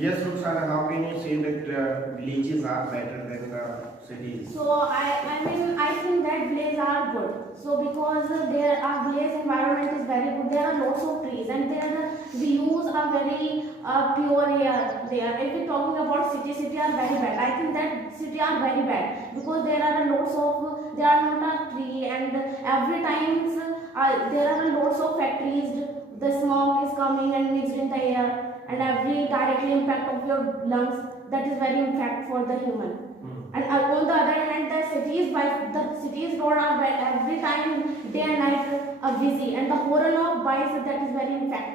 Yes, Ruxana, how can you say that villages are better than the cities? So I think that villages are good. So because there our village environment is very good. There are lots of trees and there we use a very pure air there. If we talking about city are very bad. I think that city are very bad because there are lots of there are not a tree and every times there are lots of factories. The smoke is coming and mixed in the air and every directly impact of your lungs. That is very impact for the human. And on the other hand, the cities road are every time day and night busy, and the horn of bikes that is very impact.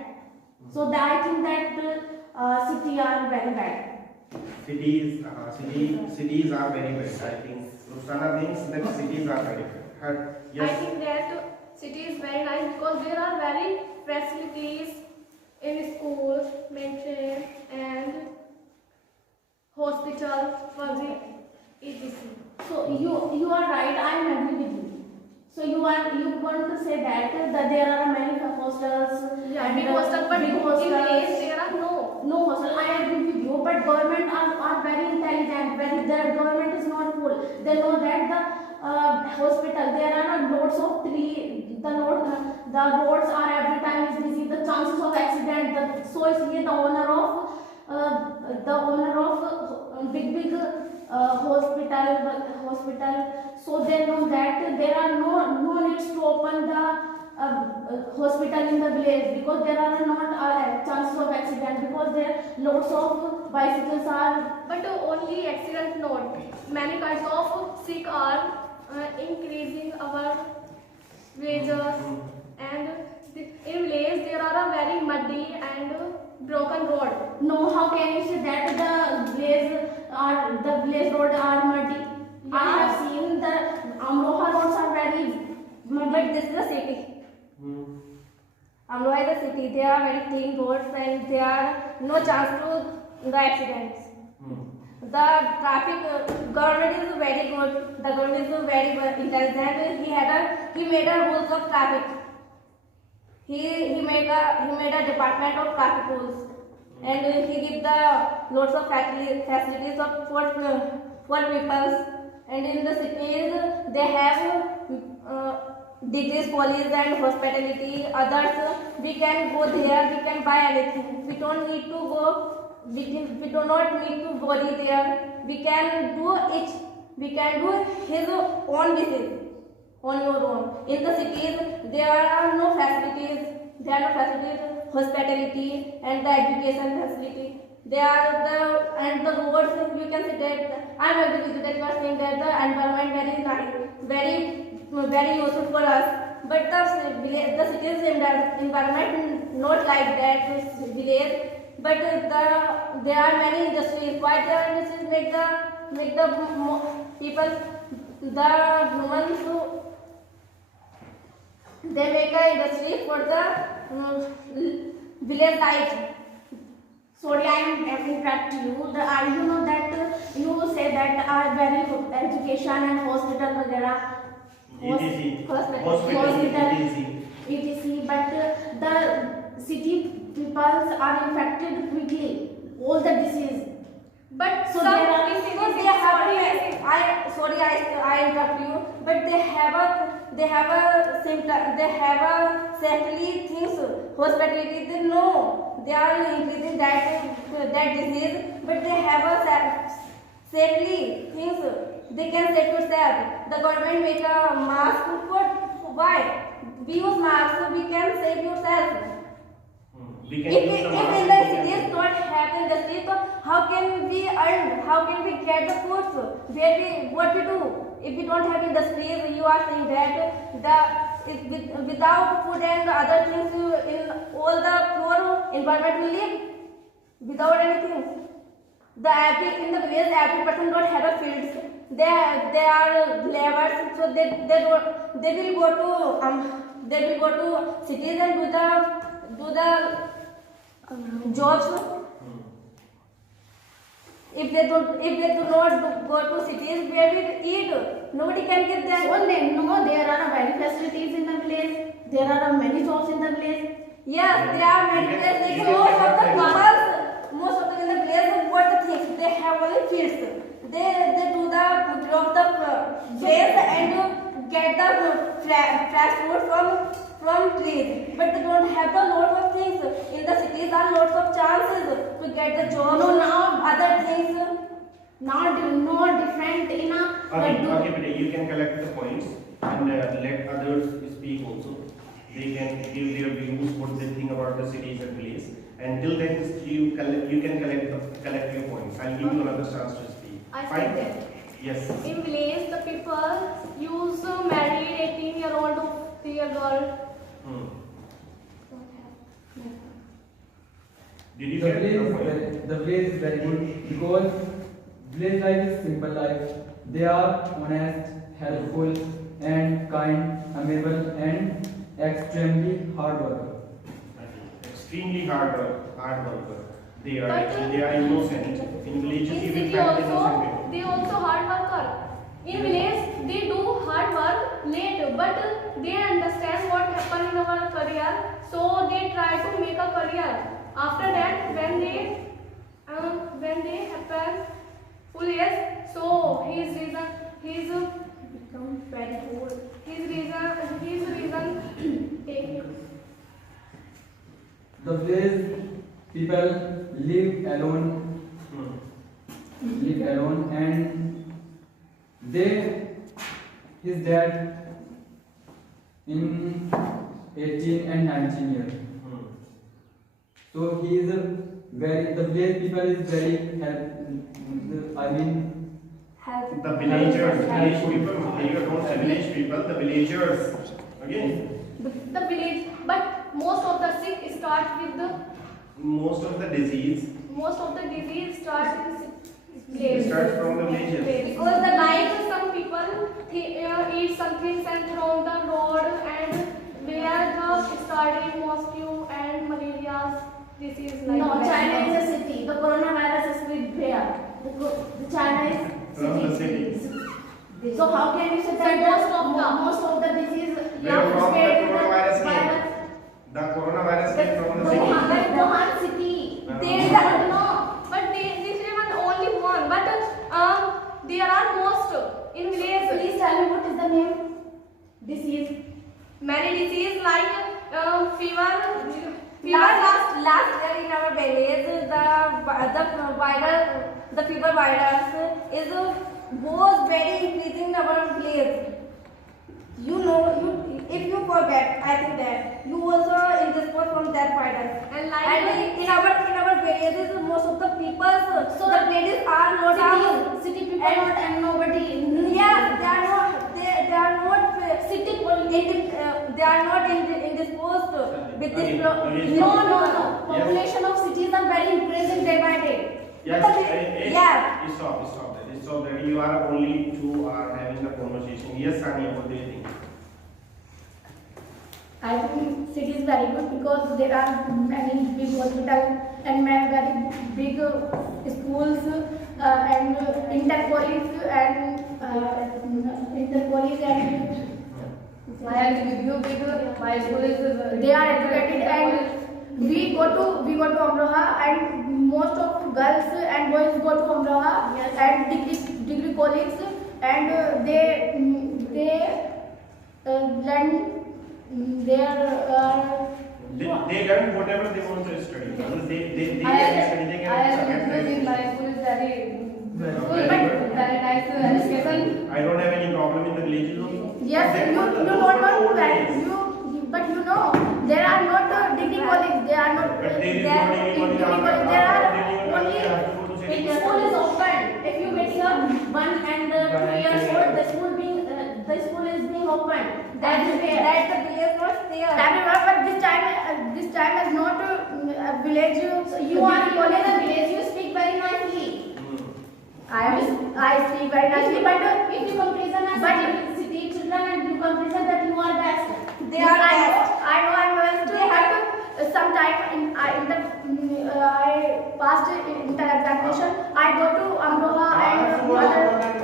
So that I think that city are very bad. Cities are very bad. I think Ruxana thinks that cities are very bad. I Yes. think that city is very nice because there are very facilities in schools, maintenance and hospitals for the etc. So you are right. I am agree with you. So you want to say that there are many hostels. Yeah, and big hostel, but big in hostels. village there are no. Hostel. I agree with you, but government are very intelligent. When the government is not full, they know that the hospital there are lots of tree. The roads are every time is busy. The chances of accident. So इसलिए the owner of big hospital. So they know that there are no needs to open the hospital in the village because there are not chances of accident because there lots of bicycles are. But only accident not. Many kinds of sick are increasing our villages and in village there are a very muddy and broken road. No, how can you say that the village road are muddy? Yeah. I have seen the Amroha roads are very muddy. But this is a city. Amroha is a city. There are very clean roads and there are no chance to the accidents. The traffic government is very good. The government is very intelligent. He made a rules of traffic. He made a department of traffic rules, and he give the lots of facilities of for people. And in the cities they have degrees, police and hospitality. Others we can go there. We can buy anything. We don't need to go. We do not need to go there. We can do it. We can do his own business on your own. In the cities, there are no facilities. There are no facilities, hospitality and the education facility. There are and the roads. You can see that I am agree with you that you are saying that the environment very nice, very useful for us. But the cities environment not like that village. But there are many industries. Why there are industries make the people the humans who they make an industry for the village life. Sorry, I am interrupt you. You know that you say that are very good education and hospital वगैरह. Hospital, etc. But the city people are infected quickly. All the disease. But So some there are- diseases So they have I interrupt you, but they have a symptom, they have a safely things hospitality. They know they are increasing that disease, but they have a safely things. They can save yourself. The government make a mask for why? We use mask so we can save yourself. We can If use the in mask the to cities protect. don't have industry, so how can we earn? How can we get the food? What we do? If we don't have industries, you are saying that without food and other things, in all the poor environment will live without anything. In the village, every person don't have a fields. They are laborers, so they will go to cities and do the jobs. If they do not go to cities, where will eat? Nobody can give them. No, there are many facilities in the village. There are many jobs in the village. Yes, there are many places. Most of the in the village has fruit from trees, but they don't have the lot of things. In the cities, there are lots of chances to get the job. No, now other things. not no different in a Okay, but you can collect the points and let others speak also. They can give their views, what they think about the cities and villages. Until then, you can collect your points. I'll give you another chance to speak. I Fine? said that. Yes. In village, the people use married 18-year-old to see a girl. Hmm. Did The you get village, the point? the village is very good because village life is simple life. They are honest, helpful, and kind, amiable, and extremely hard worker. Extremely hard worker. They are But, actually, they are innocent. In villages, In you will city find innocent also, people. they also hard worker. In village, they do hard work late, but they understand what happened in our career, so they try to make a career. After that, when they happen full age, so his become very old. His reason take. The village people live alone, and his dad in 18 and 19 years. So he is the village people is very Help. The villagers, village people, you don't say village people, the villagers. Okay? The village, but most of the sick start with the Most of the disease starts in it starts from the villages. because the like some people eat some things and throw the road and where the started mosquito and malaria disease like no, that. China is a city. The coronavirus is spread there. The China is From the city. So how can you say that most of the disease Where from the spread in coronavirus the came? virus? The coronavirus came from the city. Wuhan city. There is a no, but this is not only one, but there are most in village Please tell me what is the name? Disease. many disease like fever. Last year in our village, the fever virus was very increasing in our village. If you forget, I think that you also in this spot from that virus. And like And in our villages, most of the people, so the villages are not City people not and nobody. Yes, they are not. They are not City they are not indisposed with this. No. Population of cities are very increasing day by day. Yeah. Stop that. You are only two are having the conversation. Yes, Sania, what do you think? I think city is very good because there are many big hospitals and many very big schools and inter-college and I agree with you because my school is they are educated and we go to Amroha and most of girls and boys go to Amroha and degree college and they learn there They learn whatever they want to study. They I can study. They agree can my school is very Very good, good. but very nice education. I don't have any problem in the villages also. yes They you want the- don't those are want old to days. but you know there are not degree college they are not But there is there not anybody degree after college there are only only have to go to city. If the school is open, if you getting up 1 and 2 years old, the school is being open. That is where. That the village not there. that is not but this time is not a village So you are in the village, you speak very nicely. I speak very nicely but If you comparison as But- city children and you comparison that you are best. they are I know I'm best they have to sometime I passed inter examination I go to Amroha and I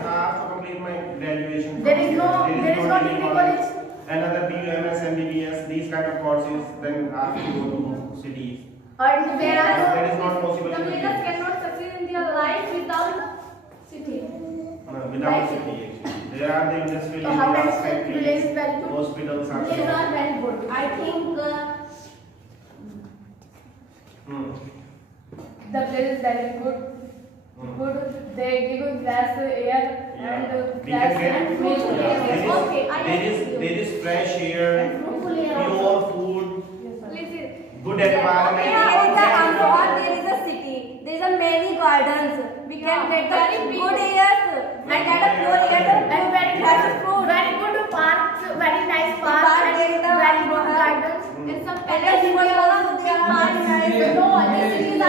have to complete my graduation. There is no degree degree college. Another BUMS, MBBS, these kind of courses, then I have to go to cities. and there are That is not possible The in the villagers villages. cannot succeed in their life without city. Without city actually. there are the industrial So how areas, can you say village is very good? hospitals are Villages are very good. I think Hmm. The place is very good. Hmm. Good. They give you fresh air and We can fresh get- and clean Yeah, air. there is- Okay, I there agree is with you. there is fresh air, fruitful air pure also. food, Listen. good environment. Yeah, in the Amroha there is a city. There is a many gardens. We can Yeah, get the very big. good airs and get a pure air And very fresh good, food. very good parks, very nice Park parks, there is and the very good gardens. In some And palace the areas, also they are parks. nice. No, these cities are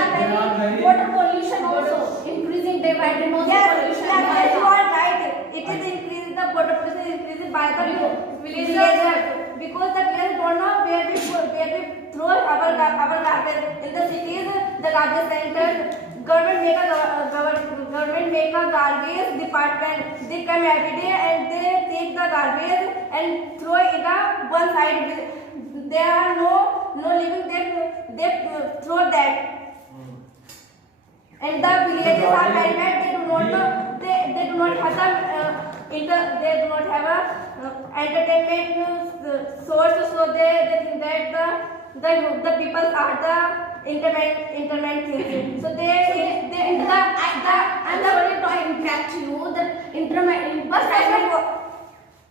very water pollution also increasing day by day. No Yes, pollution. yes, you are right. It is increasing the water pollution is increasing by the villagers because the players don't know where we throw our garbage. In the cities, the garbage centers, government make a garbage department. They come every day and they take the garbage and throw it up one side. There are no living they throw that. And the villages are very bad. They do not know. They do not have they do not have a entertainment source. So they think that the people are the internet things. So I'm sorry to interrupt you. The internet.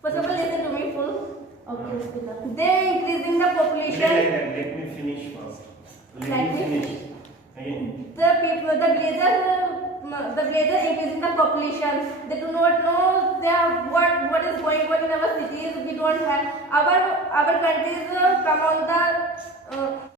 first of all, listen to me full. Okay, speak up. They increasing the population. Let me finish first. Let Let me me finish. Again. The villagers increasing the population. They do not know what is going on in our cities. We don't have our countries come on the